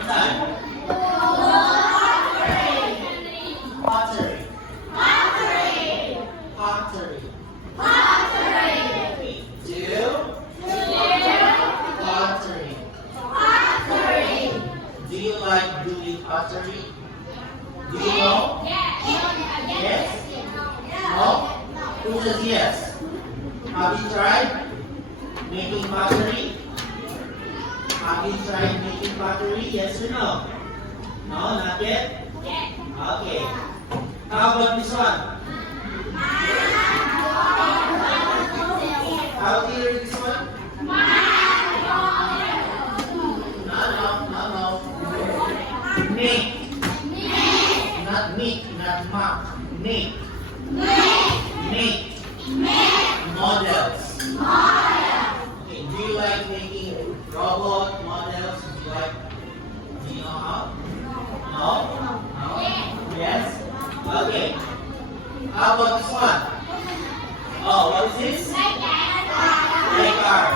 more time. Pottery. Pottery. Okay. Do. Pottery. Do you like doing pottery? Do you know? Yes? No? Who says yes? Have you tried making pottery? Have you tried making pottery? Yes or no? No, not yet? Okay. How about this one? How do you read this one? No. Make. Not meat, not mock. Make. Make. Models. Okay, do you like making robot models? Do you know how? No? Yes? Okay. How about this one? Oh, what is this? Like car.